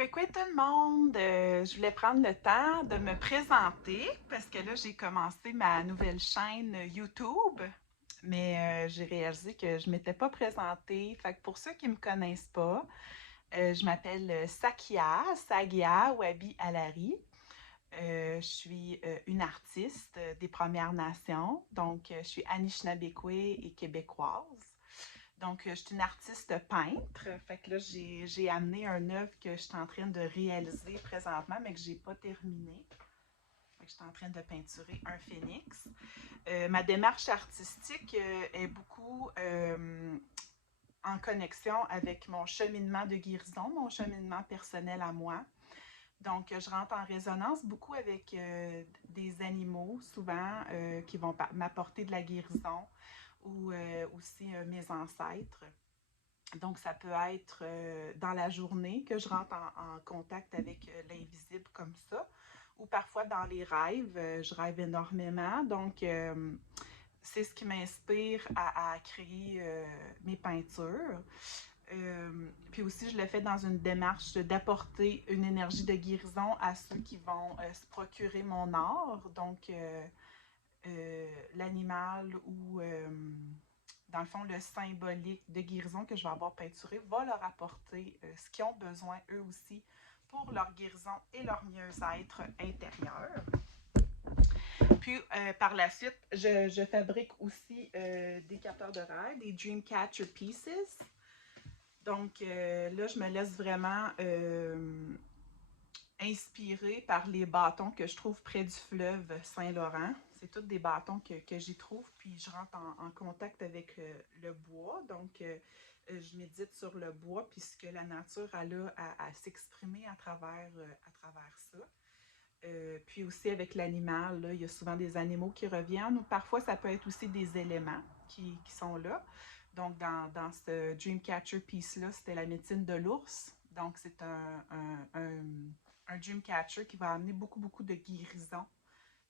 Coucou tout le monde! Je voulais prendre le temps de me présenter parce que là, j'ai commencé ma nouvelle chaîne YouTube, mais j'ai réalisé que je ne m'étais pas présentée. Fait que pour ceux qui ne me connaissent pas, je m'appelle Sagia Wabi Alari. Je suis une artiste des Premières Nations, donc je suis Anishinabekwe et québécoise. Donc, je suis une artiste peintre. Fait que là, j'ai amené un œuvre que je suis en train de réaliser présentement, mais que je n'ai pas terminé. Fait que je suis en train de peinturer un phénix. Ma démarche artistique est beaucoup en connexion avec mon cheminement de guérison, mon cheminement personnel à moi. Donc, je rentre en résonance beaucoup avec des animaux, souvent, qui vont m'apporter de la guérison, ou aussi mes ancêtres. Donc, ça peut être dans la journée que je rentre en contact avec l'invisible comme ça, ou parfois dans les rêves. Je rêve énormément. Donc, c'est ce qui m'inspire à créer mes peintures. Puis aussi, je le fais dans une démarche d'apporter une énergie de guérison à ceux qui vont se procurer mon art. Donc, l'animal ou dans le fond, le symbolique de guérison que je vais avoir peinturé va leur apporter ce qu'ils ont besoin eux aussi pour leur guérison et leur mieux-être intérieur. Puis par la suite, je fabrique aussi des capteurs de rêve, des Dreamcatcher Pieces. Donc là, je me laisse vraiment inspirée par les bâtons que je trouve près du fleuve Saint-Laurent. C'est tous des bâtons que j'y trouve, puis je rentre en contact avec le bois. Donc, je médite sur le bois, puis ce que la nature a là à s'exprimer à travers ça. Puis aussi avec l'animal, là, il y a souvent des animaux qui reviennent, ou parfois ça peut être aussi des éléments qui sont là. Donc, dans ce Dreamcatcher piece-là, c'était la médecine de l'ours. Donc, c'est un Dreamcatcher qui va amener beaucoup, beaucoup de guérison,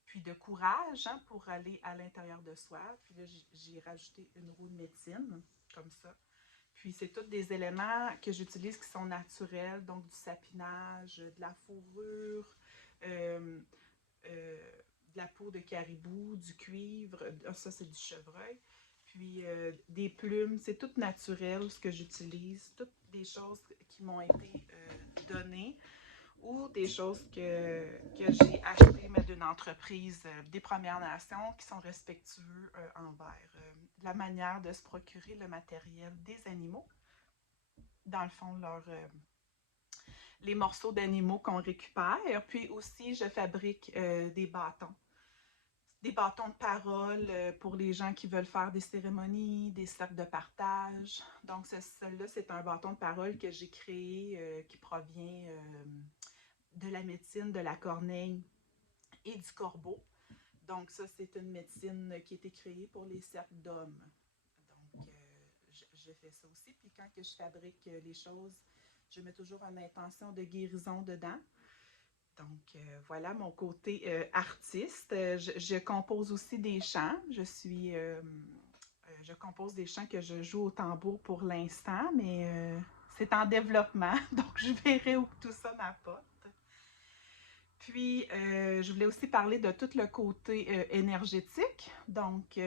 puis de courage pour aller à l'intérieur de soi. Puis là, j'ai rajouté une roue de médecine, comme ça. Puis c'est tous des éléments que j'utilise qui sont naturels, donc du sapinage, de la fourrure, euh, de la peau de caribou, du cuivre, ça c'est du chevreuil, puis des plumes, c'est tout naturel ce que j'utilise, toutes des choses qui m'ont été données ou des choses que j'ai achetées mais d'une entreprise des Premières Nations qui sont respectueux envers la manière de se procurer le matériel des animaux. Dans le fond, les morceaux d'animaux qu'on récupère. Puis aussi, je fabrique des bâtons de parole pour les gens qui veulent faire des cérémonies, des cercles de partage. Donc, celui-là, c'est un bâton de parole que j'ai créé qui provient de la médecine de la corneille et du corbeau. Donc, ça, c'est une médecine qui a été créée pour les cercles d'hommes. Donc, je fais ça aussi. Puis quand que je fabrique les choses, je mets toujours une intention de guérison dedans. Donc, voilà mon côté artiste. Je compose aussi des chants. Je compose des chants que je joue au tambour pour l'instant, mais c'est en développement. Donc, je verrai où tout ça m'apporte. Puis, je voulais aussi parler de tout le côté énergétique. Donc,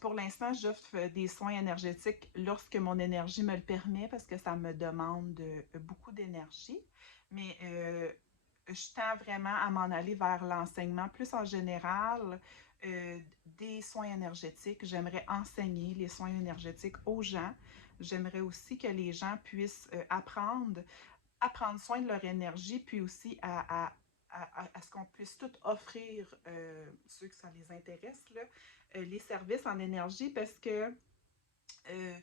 pour l'instant, j'offre des soins énergétiques lorsque mon énergie me le permet parce que ça me demande beaucoup d'énergie. Mais je tends vraiment à m'en aller vers l'enseignement plus en général des soins énergétiques. J'aimerais enseigner les soins énergétiques aux gens. J'aimerais aussi que les gens puissent apprendre à prendre soin de leur énergie, puis aussi à ce qu'on puisse tout offrir, ceux que ça les intéresse, là, les services en énergie, parce que euh,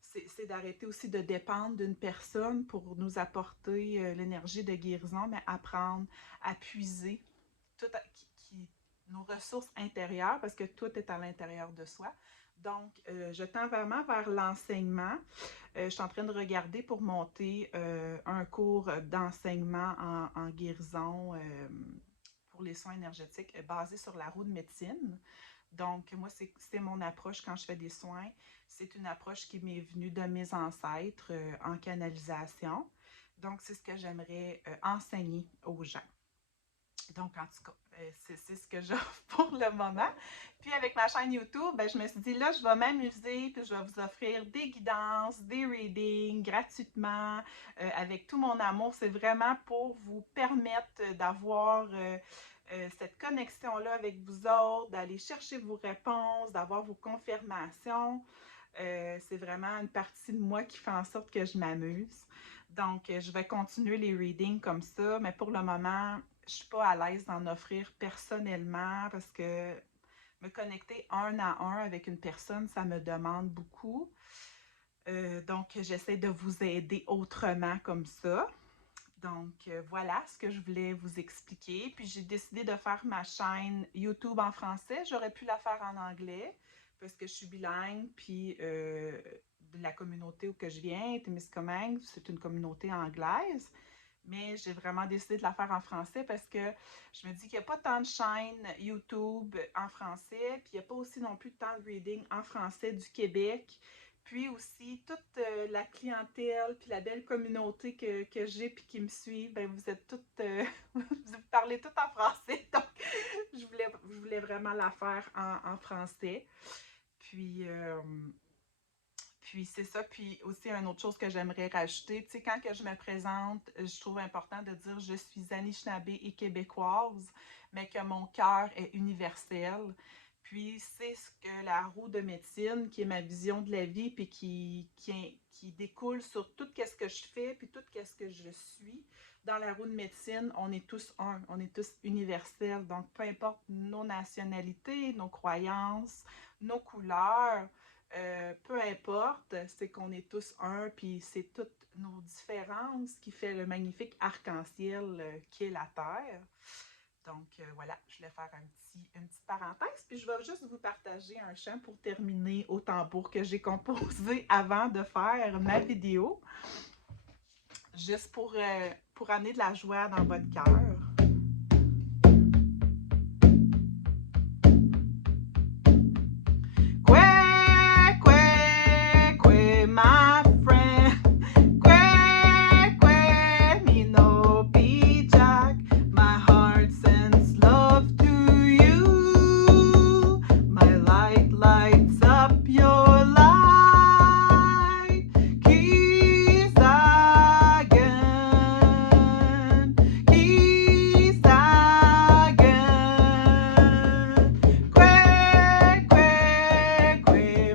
c'est d'arrêter aussi de dépendre d'une personne pour nous apporter l'énergie de guérison, mais apprendre à puiser tout nos ressources intérieures, parce que tout est à l'intérieur de soi. Donc, je tends vraiment vers l'enseignement. Je suis en train de regarder pour monter un cours d'enseignement en guérison pour les soins énergétiques basé sur la roue de médecine. Donc, moi, c'est mon approche quand je fais des soins. C'est une approche qui m'est venue de mes ancêtres en canalisation. Donc, c'est ce que j'aimerais enseigner aux gens. Donc, en tout cas, c'est ce que j'offre pour le moment. Puis, avec ma chaîne YouTube, ben, je me suis dit, là, je vais m'amuser, puis je vais vous offrir des guidances, des readings gratuitement, avec tout mon amour. C'est vraiment pour vous permettre d'avoir cette connexion-là avec vous autres, d'aller chercher vos réponses, d'avoir vos confirmations. C'est vraiment une partie de moi qui fait en sorte que je m'amuse. Donc, je vais continuer les readings comme ça, mais pour le moment, je ne suis pas à l'aise d'en offrir personnellement parce que me connecter un à un avec une personne, ça me demande beaucoup. Donc, j'essaie de vous aider autrement comme ça. Donc, voilà ce que je voulais vous expliquer. Puis, j'ai décidé de faire ma chaîne YouTube en français. J'aurais pu la faire en anglais parce que je suis bilingue. Puis, de la communauté où que je viens, Témiscamingue, c'est une communauté anglaise. Mais j'ai vraiment décidé de la faire en français parce que je me dis qu'il n'y a pas tant de chaînes YouTube en français. Puis, il n'y a pas aussi non plus tant de reading en français du Québec. Puis aussi, toute la clientèle, puis la belle communauté que j'ai, puis qui me suit, ben vous êtes toutes, vous parlez toutes en français. Donc, je voulais vraiment la faire en français. Puis, puis c'est ça. Puis aussi, une autre chose que j'aimerais rajouter, tu sais, quand que je me présente, je trouve important de dire je suis Anishinaabe et québécoise, mais que mon cœur est universel. Puis c'est ce que la roue de médecine, qui est ma vision de la vie, puis qui découle sur tout ce que je fais, puis tout ce que je suis. Dans la roue de médecine, on est tous un, on est tous universels. Donc, peu importe nos nationalités, nos croyances, nos couleurs, peu importe, c'est qu'on est tous un, puis c'est toutes nos différences qui fait le magnifique arc-en-ciel qui est la Terre. Donc voilà, je voulais faire une petite parenthèse, puis je vais juste vous partager un chant pour terminer au tambour que j'ai composé avant de faire ma vidéo, juste pour amener de la joie dans votre cœur. My friend, me no be Jack. My heart sends love to you. My light lights up your light. Keys again,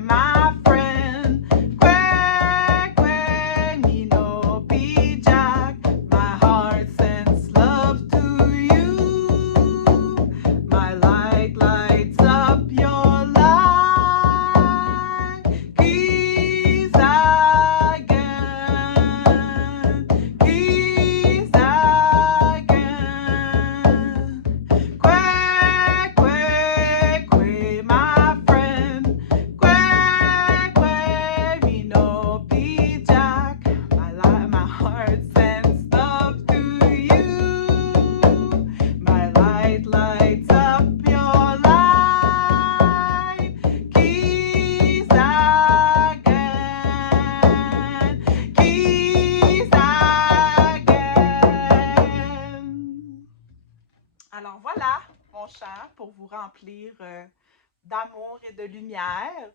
my friend. Me no be Jack. My heart sends love to you. My light lights up your light. Keys again. Keys again. My friend. Me no be Jack. My heart sends love to you. My light lights up your light. Keys again. Keys again. Alors voilà mon chant pour vous remplir d'amour et de lumière.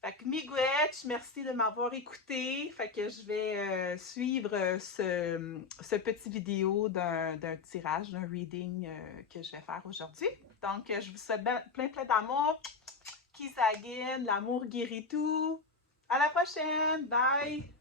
Fait que Miigwech, merci de m'avoir écouté. Fait que je vais suivre ce petit vidéo d'un tirage, d'un reading que je vais faire aujourd'hui. Donc, je vous souhaite plein d'amour. Kisagin, l'amour guérit tout. À la prochaine. Bye!